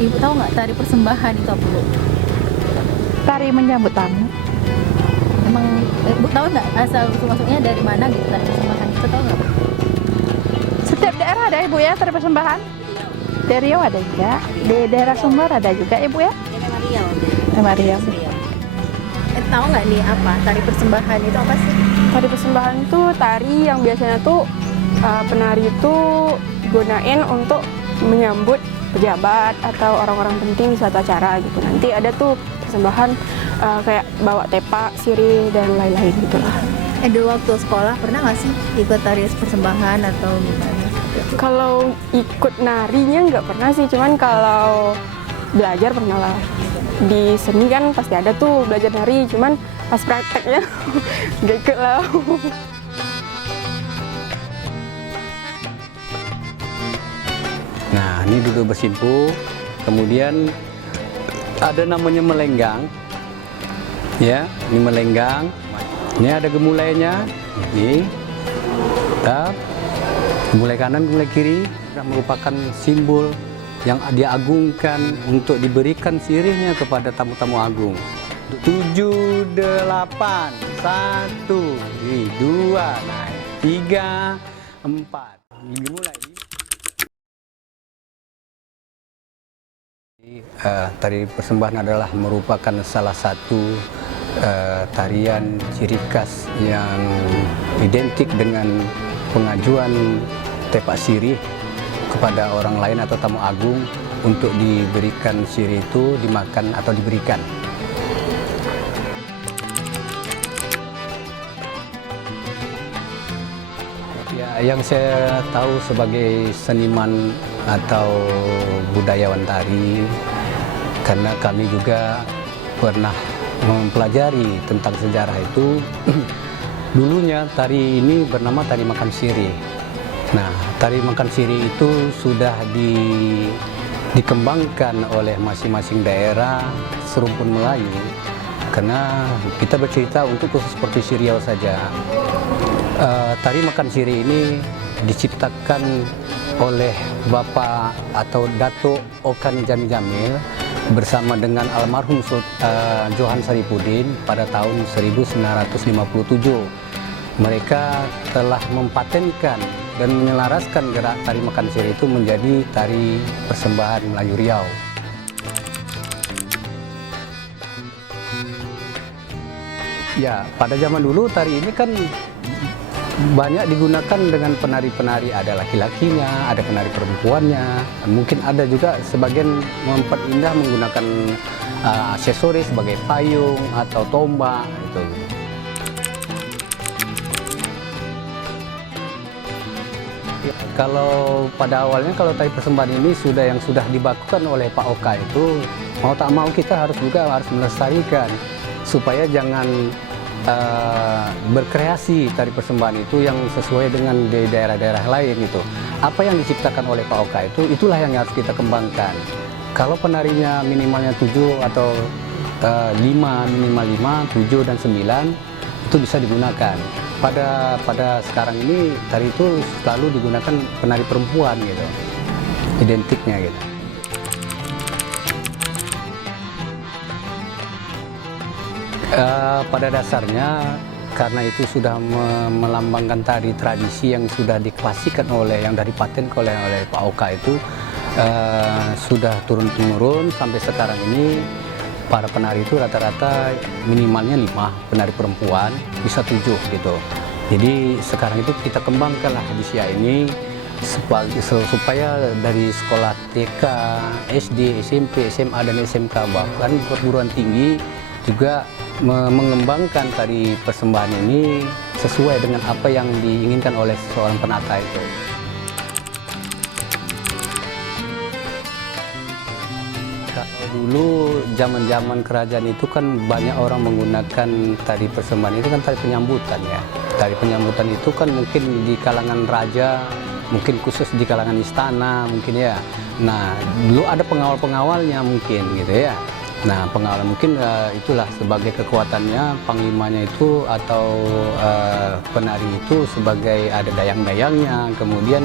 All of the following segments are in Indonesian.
Ibu tahu nggak tari persembahan itu apa, Bu? Tari menyambut tamu. Emang Bu tahu nggak asal usul masuknya dari mana gitu tari persembahan itu, tahu nggak, Bu? Setiap daerah ada Ibu ya tari persembahan. Di Riau ada juga, di daerah Sumber ada juga Ibu ya. Sama Riau. Tahu nggak nih apa tari persembahan itu apa sih? Tari persembahan itu tari yang biasanya tuh penari itu gunain untuk menyambut pejabat atau orang-orang penting di suatu acara gitu. Nanti ada tuh persembahan kayak bawa tepak, sirih dan lain-lain gitulah. Dulu waktu sekolah pernah nggak sih ikut tari persembahan atau gimana? Kalau ikut narinya nggak pernah sih, cuman kalau belajar pernah lah. Di seni kan pasti ada tuh belajar nari, cuman pas prakteknya nggak ikut lah. Nah, ini duduk bersimpu, kemudian ada namanya melenggang. Ya, ini melenggang. Ini ada gemulainya. Ini. Tetap. Gemulai kanan, gemulai kiri. Merupakan simbol yang diagungkan untuk diberikan sirihnya kepada tamu-tamu agung. 7, 8, 1, 2, naik, 3, 4. Dimulai. Tari persembahan adalah merupakan salah satu tarian ciri khas yang identik dengan pengajuan tepak sirih kepada orang lain atau tamu agung untuk diberikan sirih itu dimakan atau diberikan. Ya, yang saya tahu sebagai seniman atau budayawan tari, karena kami juga pernah mempelajari tentang sejarah itu, dulunya tari ini bernama tari makan sirih. Nah, tari makan sirih itu sudah dikembangkan oleh masing-masing daerah serumpun Melayu, karena kita bercerita untuk khusus provinsi Riau saja. Tari makan sirih ini diciptakan oleh Bapak atau Datuk Okan Jami Jamil bersama dengan almarhum Johan Saripudin pada tahun 1957. Mereka telah mempatenkan dan menyelaraskan gerak tari makan sirih itu menjadi tari persembahan Melayu Riau. Ya, pada zaman dulu tari ini kan banyak digunakan dengan penari-penari, ada laki-lakinya, ada penari perempuannya, mungkin ada juga sebagian memperindah menggunakan aksesoris sebagai payung atau tombak itu. Ya, kalau pada awalnya kalau tari persembahan ini sudah dibakukan oleh Pak Oka itu, mau tak mau kita harus melestarikan supaya jangan berkreasi tari persembahan itu yang sesuai dengan di daerah-daerah lain gitu. Apa yang diciptakan oleh Pak Oka itu, itulah yang harus kita kembangkan. Kalau penarinya minimalnya 7 atau 5, minimal 5, 7 dan 9 itu bisa digunakan. Pada sekarang ini tari itu selalu digunakan penari perempuan gitu, identiknya gitu. Pada dasarnya karena itu sudah melambangkan tari tradisi yang sudah diklasikan yang dari paten oleh Pak Oka itu, sudah turun-temurun sampai sekarang ini. Para penari itu rata-rata minimalnya 5 penari perempuan, bisa 7 gitu. Jadi sekarang itu kita kembangkanlah di Sia ini supaya dari sekolah TK, SD, SMP, SMA dan SMK bahkan perguruan tinggi juga mengembangkan tari persembahan ini sesuai dengan apa yang diinginkan oleh seorang penata itu. Kalau dulu zaman kerajaan itu kan banyak orang menggunakan tari persembahan itu kan tari penyambutan ya. Tari penyambutan itu kan mungkin di kalangan raja, mungkin khusus di kalangan istana mungkin ya. Nah, dulu ada pengawal-pengawalnya mungkin gitu ya. Nah, pengawal mungkin itulah sebagai kekuatannya, panglimanya itu atau penari itu sebagai ada dayang-dayangnya, kemudian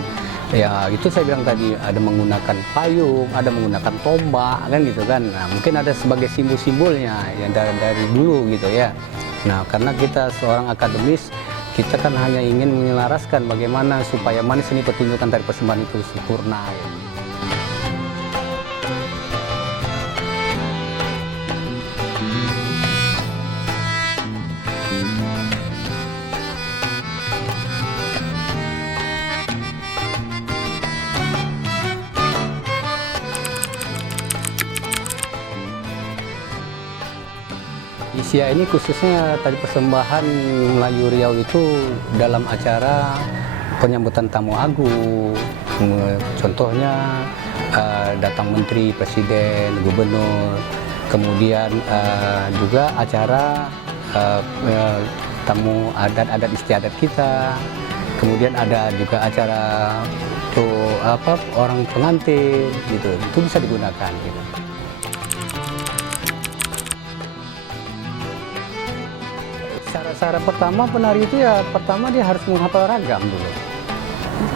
Ya itu saya bilang tadi, ada menggunakan payung, ada menggunakan tombak kan gitu kan. Nah mungkin ada sebagai simbol-simbolnya yang dari dulu gitu ya. Nah karena kita seorang akademis, kita kan hanya ingin menyelaraskan bagaimana supaya seni pertunjukan tari persembahan itu sempurna. Di Siak ini khususnya tari persembahan Melayu Riau itu dalam acara penyambutan tamu agung, contohnya datang menteri, presiden, gubernur, kemudian juga acara tamu adat istiadat kita, kemudian ada juga acara untuk orang pengantin gitu, itu bisa digunakan gitu. Cara pertama penari itu ya pertama dia harus menghafal ragam dulu.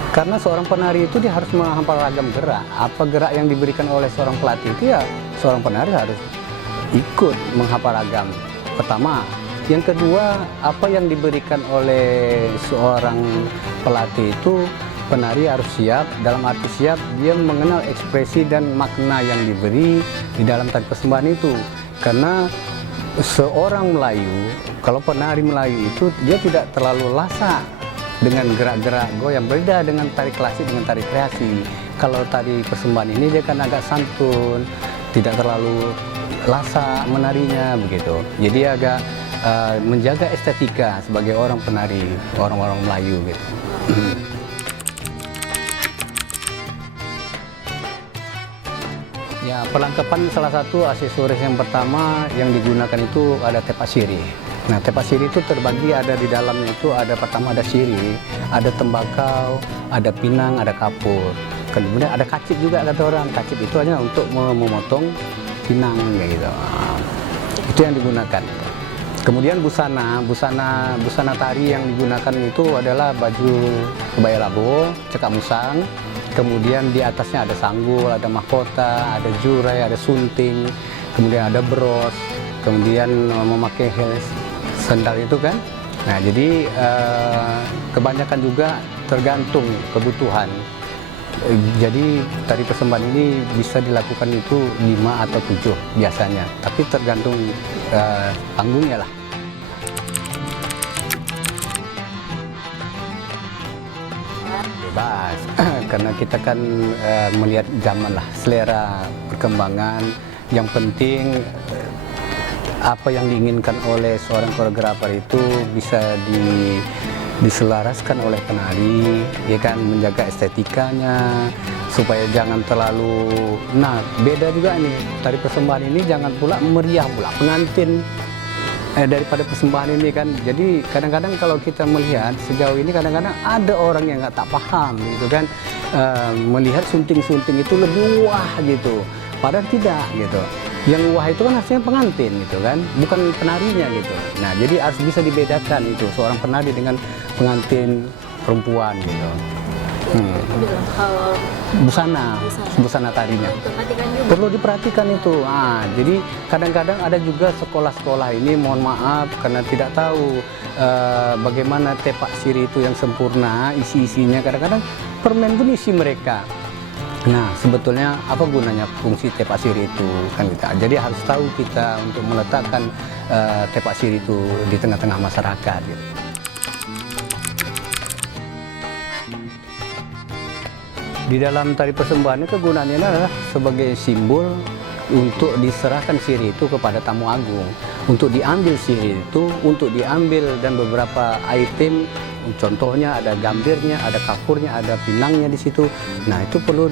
Karena seorang penari itu dia harus menghafal ragam gerak. Apa gerak yang diberikan oleh seorang pelatih itu ya seorang penari harus ikut menghafal ragam. Pertama, yang kedua apa yang diberikan oleh seorang pelatih itu penari harus siap. Dalam arti siap dia mengenal ekspresi dan makna yang diberi di dalam tari persembahan itu. Karena seorang Melayu, kalau penari Melayu itu dia tidak terlalu lasak dengan gerak-gerak goyang, beda dengan tari klasik dengan tari kreasi. Kalau tari persembahan ini dia kan agak santun, tidak terlalu lasak menarinya begitu. Jadi agak menjaga estetika sebagai orang penari, orang-orang Melayu gitu. Ya, perlengkapan salah satu aksesoris yang pertama yang digunakan itu ada tepak sirih. Nah, tepak sirih itu terbagi, ada di dalamnya itu ada pertama ada sirih, ada tembakau, ada pinang, ada kapur. Kemudian ada kacip juga kata orang. Kacip itu hanya untuk memotong pinang kayak gitu. Nah, itu yang digunakan. Kemudian busana tari yang digunakan itu adalah baju kebaya labo, cekak musang. Kemudian di atasnya ada sanggul, ada mahkota, ada jurai, ada sunting, kemudian ada bros, kemudian memakai heels, sandal itu kan. Nah jadi kebanyakan juga tergantung kebutuhan. Jadi tari persembahan ini bisa dilakukan itu 5 atau 7 biasanya, tapi tergantung panggungnya lah. Bebas, karena kita kan melihat zaman lah, selera perkembangan. Yang penting apa yang diinginkan oleh seorang koreografer itu bisa diselaraskan oleh penari, ya kan, menjaga estetikanya supaya jangan terlalu. Nah, beda juga nih tari persembahan ini, jangan pula meriah pula pengantin daripada persembahan ini kan. Jadi kadang-kadang kalau kita melihat sejauh ini kadang-kadang ada orang yang nggak tak paham gitu kan, melihat sunting-sunting itu lebih wah gitu, padahal tidak gitu. Yang wah itu kan harusnya pengantin gitu kan, bukan penarinya gitu. Nah jadi harus bisa dibedakan itu seorang penari dengan pengantin perempuan gitu. Dalam hal busana tarinya perlu diperhatikan itu. Jadi kadang-kadang ada juga sekolah-sekolah ini, mohon maaf karena tidak tahu bagaimana tepak sirih itu yang sempurna, isi-isinya. Kadang-kadang permen pun isi mereka. Nah sebetulnya apa gunanya fungsi tepak sirih itu kan kita. Jadi harus tahu kita untuk meletakkan tepak sirih itu di tengah-tengah masyarakat gitu. Di dalam tari persembahan kegunaannya adalah sebagai simbol untuk diserahkan sirih itu kepada tamu agung, untuk diambil sirih itu, untuk diambil dan beberapa item, contohnya ada gambirnya, ada kapurnya, ada pinangnya di situ. Nah itu perlu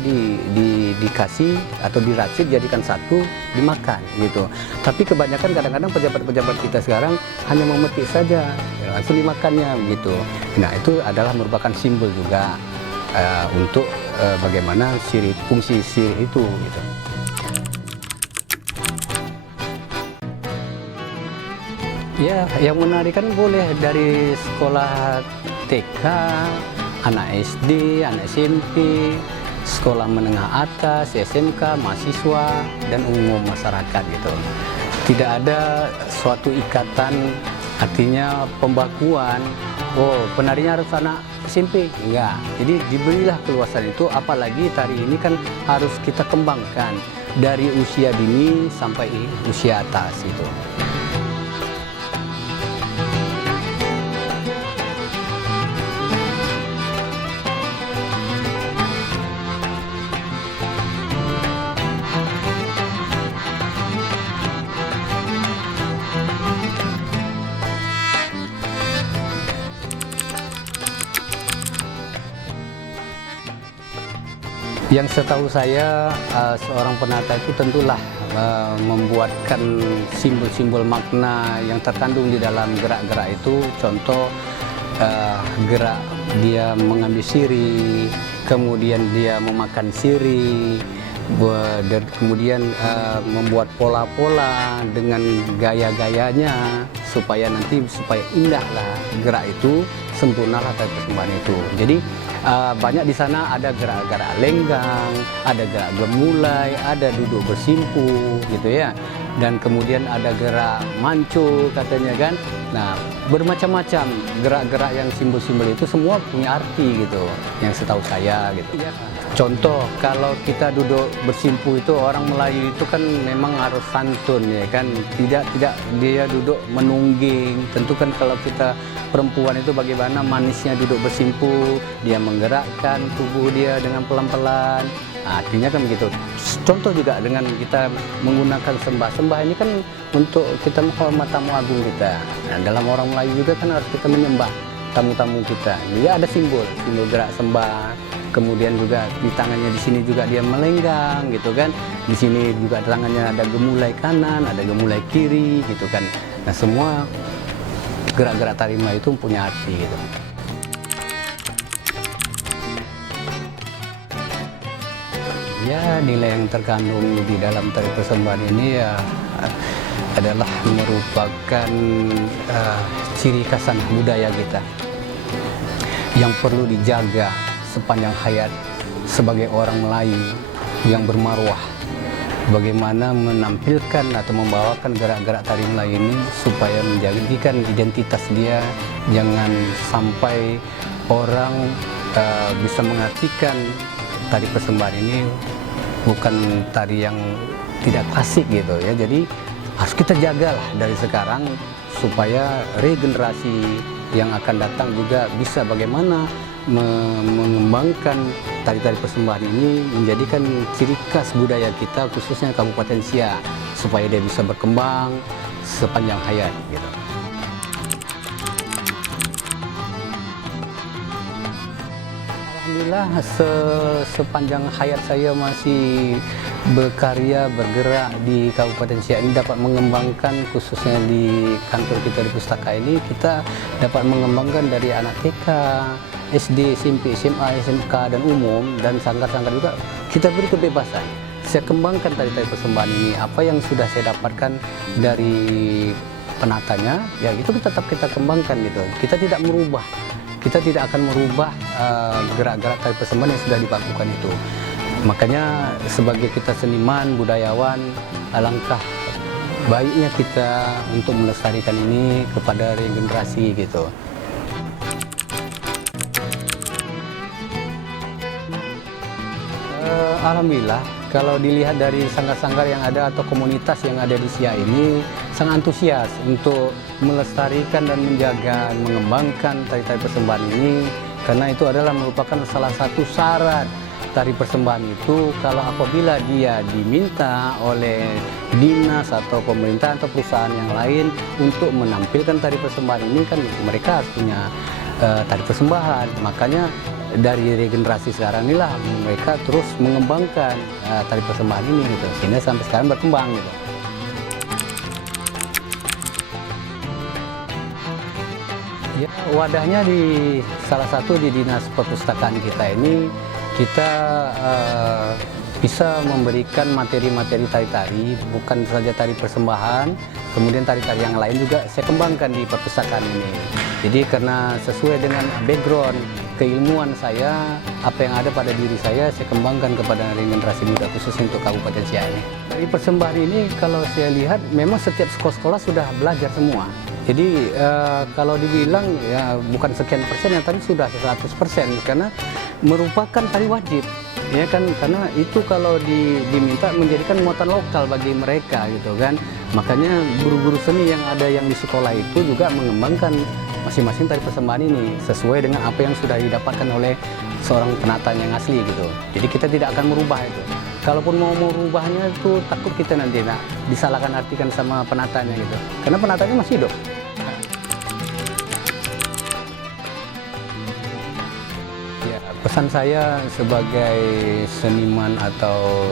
dikasih atau diracik jadikan satu, dimakan gitu. Tapi kebanyakan kadang-kadang pejabat-pejabat kita sekarang hanya memetik saja, langsung dimakannya gitu. Nah itu adalah merupakan simbol juga untuk bagaimana fungsi sirih itu gitu. Ya, yang menari kan boleh dari sekolah TK, anak SD, anak SMP, sekolah menengah atas, SMK, mahasiswa, dan umum masyarakat gitu. Tidak ada suatu ikatan, artinya pembakuan, oh penarinya harus anak SMP, enggak. Jadi diberilah keluasan itu, apalagi tari ini kan harus kita kembangkan dari usia dini sampai usia atas itu. Yang setahu saya, seorang penata itu tentulah membuatkan simbol-simbol makna yang terkandung di dalam gerak-gerak itu. Contoh, gerak dia mengambil siri, kemudian dia memakan siri, dan kemudian membuat pola-pola dengan gaya-gayanya supaya indahlah gerak itu, sempurnalah tari persembahan itu. Jadi banyak di sana ada gerak-gerak lenggang, ada gerak gemulai, ada duduk bersimpu gitu ya. Dan kemudian ada gerak manco katanya kan. Nah, bermacam-macam gerak-gerak yang simbol-simbol itu semua punya arti gitu, yang setahu saya gitu. Contoh, kalau kita duduk bersimpu itu, orang Melayu itu kan memang harus santun ya kan, tidak dia duduk menungging. Tentu kan kalau kita perempuan itu bagaimana manisnya duduk bersimpu, dia menggerakkan tubuh dia dengan pelan-pelan. Nah, artinya kan begitu. Contoh juga dengan kita menggunakan sembah ini kan untuk kita menghormat tamu agung kita. Nah, dalam orang Melayu juga kan harus kita menyembah tamu-tamu kita. Jadi ada simbol gerak sembah. Kemudian juga di tangannya di sini juga dia melenggang gitu kan. Di sini juga tangannya ada gemulai kanan, ada gemulai kiri gitu kan. Nah, semua gerak-gerak tari Melayu itu punya arti gitu. Ya, nilai yang terkandung di dalam tari persembahan ini ya adalah merupakan ciri khas budaya kita yang perlu dijaga sepanjang hayat sebagai orang Melayu yang bermarwah. Bagaimana menampilkan atau membawakan gerak-gerak tari Melayu ini supaya menjadikan identitas dia, jangan sampai orang bisa mengartikan tari persembahan ini bukan tari yang tidak klasik gitu ya. Jadi harus kita jagalah dari sekarang supaya regenerasi yang akan datang juga bisa bagaimana mengembangkan tari-tari persembahan ini, menjadikan ciri khas budaya kita khususnya Kabupaten Siak supaya dia bisa berkembang sepanjang hayat gitu. Alhamdulillah sepanjang hayat saya masih berkarya, bergerak di Kabupaten Siak ini dapat mengembangkan, khususnya di kantor kita di pustaka ini, kita dapat mengembangkan dari anak TK, SD, SMP, SMA, SMK, dan umum, dan sanggar-sanggar juga kita beri kebebasan. Saya kembangkan tari-tari persembahan ini, apa yang sudah saya dapatkan dari penatanya, ya itu tetap kita kembangkan gitu. Kita tidak merubah, kita tidak akan merubah gerak-gerak tari persembahan yang sudah dibakukan itu. Makanya sebagai kita seniman, budayawan, alangkah baiknya kita untuk melestarikan ini kepada regenerasi gitu. Alhamdulillah, kalau dilihat dari sanggar-sanggar yang ada atau komunitas yang ada di Siak ini sangat antusias untuk melestarikan dan menjaga, mengembangkan tari-tari persembahan ini, karena itu adalah merupakan salah satu syarat tari persembahan itu. Kalau apabila dia diminta oleh dinas atau pemerintah atau perusahaan yang lain untuk menampilkan tari persembahan ini, kan mereka harus punya tari persembahan. Makanya dari regenerasi sekarang inilah mereka terus mengembangkan tari persembahan ini gitu, sehingga sampai sekarang berkembang gitu. Ya, wadahnya di salah satu di dinas perpustakaan kita ini, kita bisa memberikan materi-materi tari-tari, bukan saja tari persembahan, kemudian tari-tari yang lain juga saya kembangkan di perpustakaan ini. Jadi karena sesuai dengan background keilmuan saya, apa yang ada pada diri saya kembangkan kepada generasi muda khusus untuk Kabupaten Siak ini. Dari persembahan ini kalau saya lihat memang setiap sekolah-sekolah sudah belajar semua. Jadi kalau dibilang ya bukan sekian persen ya, tapi sudah 100% karena merupakan tari wajib. Ya kan, karena itu kalau diminta menjadikan muatan lokal bagi mereka gitu kan. Makanya guru-guru seni yang ada yang di sekolah itu juga mengembangkan masing-masing tari persembahan ini sesuai dengan apa yang sudah didapatkan oleh seorang penata yang asli gitu. Jadi kita tidak akan merubah itu. Kalaupun mau merubahnya itu takut kita nanti disalahkan artikan sama penatanya gitu. Karena penatanya masih hidup. Pesan saya sebagai seniman atau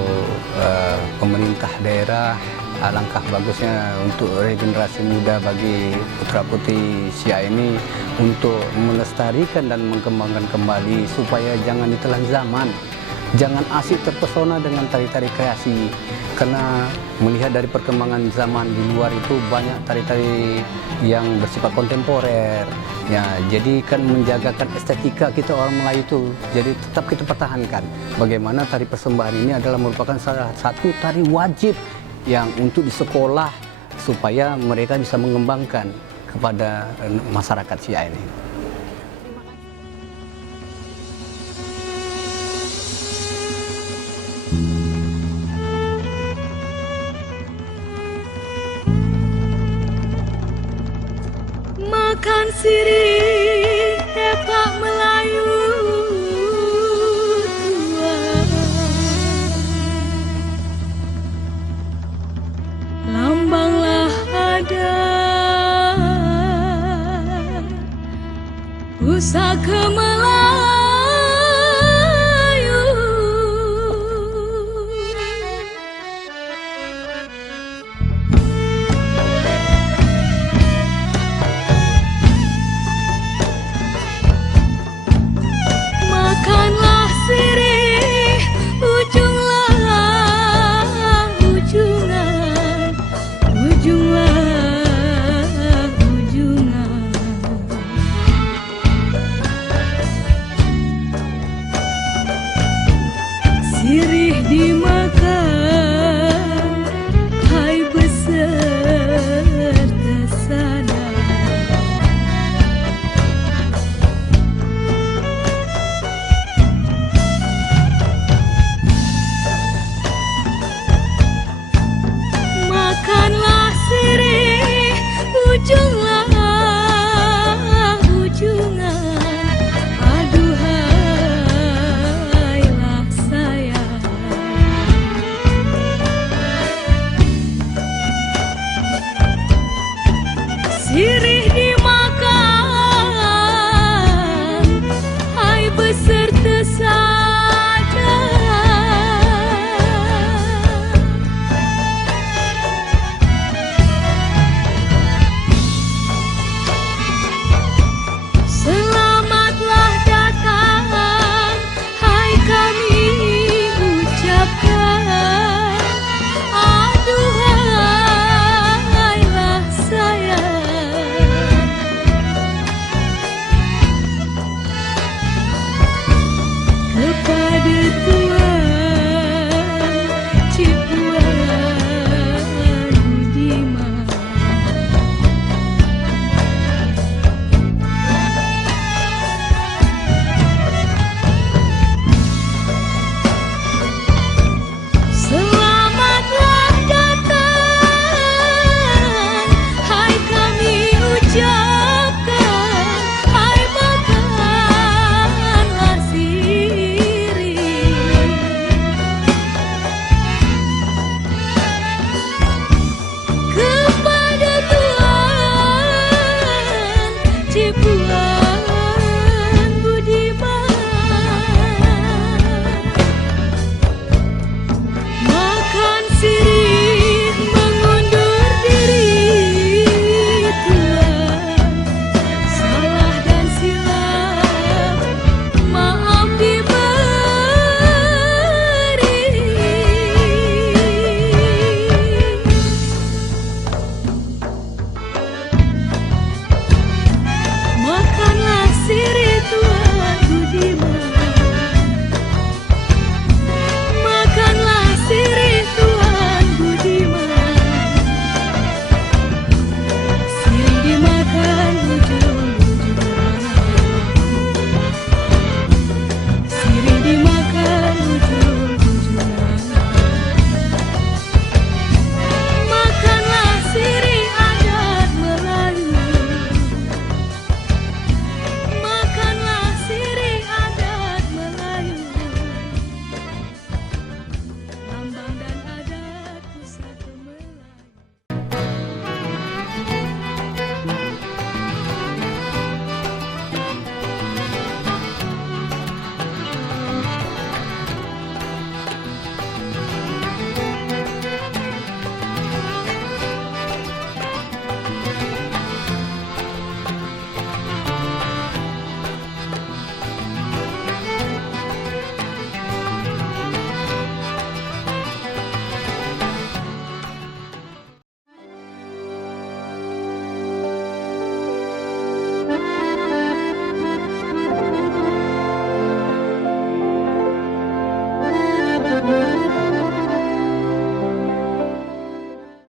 pemerintah daerah, alangkah bagusnya untuk regenerasi muda bagi putra-putri Siak ini untuk melestarikan dan mengembangkan kembali supaya jangan ditelan zaman. Jangan asik terpesona dengan tari-tari kreasi, karena melihat dari perkembangan zaman di luar itu banyak tari-tari yang bersifat kontemporer. Ya, jadi kan menjagakan estetika kita orang Melayu itu, jadi tetap kita pertahankan. Bagaimana tari persembahan ini adalah merupakan salah satu tari wajib yang untuk di sekolah supaya mereka bisa mengembangkan kepada masyarakat Siak ini. Makan sirih tepak Melayu tua, lambanglah ada pusaka Melayu.